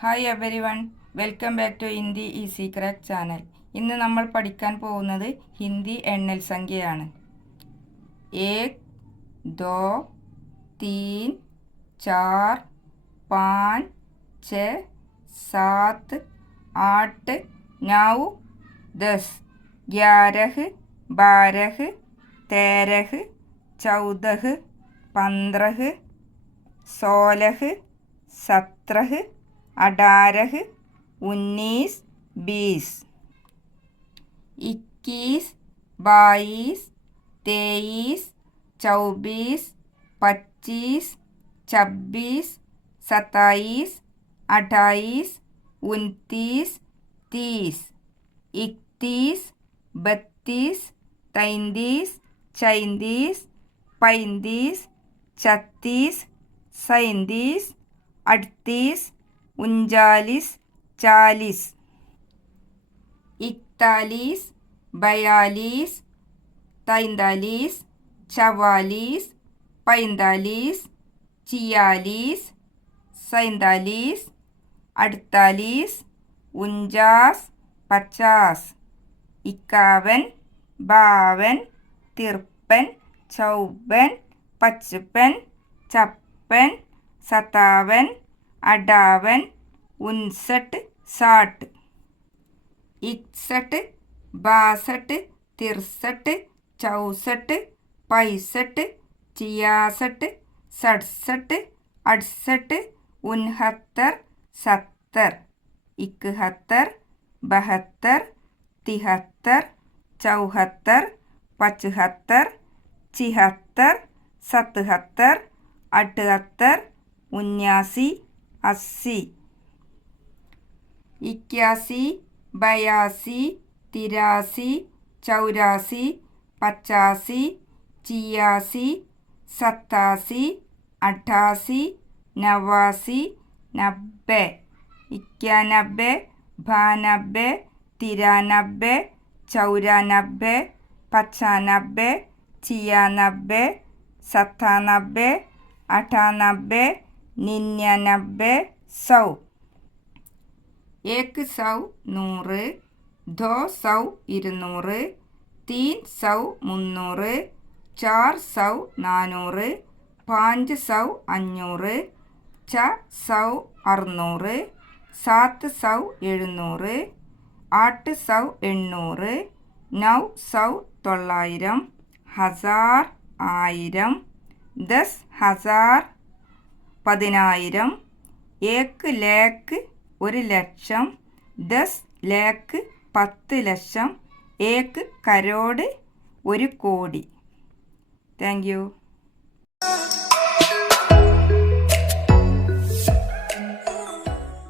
Hi everyone, welcome back to Hindi easy crack channel. ഇന്ന് നമ്മൾ പഠിക്കാൻ പോകുന്നത് ഹിന്ദി എണ്ണൽ സംഖ്യയാണ്. 1 2 3 4 5 6 7 8 9 10 11 12 13 14 15 16 17 18 19 20 21 22 23 24 25 26 27 28 29 30 31 32 33 34 35 36 37 38 39 40 41 42 43 44 45 46 47 48 49 50 51 52 53 54 55 56 57 58 59 60 61 62 63 64 65 66 67 68 69 70 71 72 73 74 75 76 77 78 79 80 81 82 83 84 85 86 87 88 89 90 91 92 93 94 95 96 97 98 99 100. 100 100, 200 200, 300 300, 400 400, 500 500, 600 600, 700 700, 800 800, 900 900, 1000 1000, 10,000 10,000, 1 लाख 1 ലക്ഷം, 10 लाख 10 ലക്ഷം, 1 കരോട് 1 കോടി. Thank you.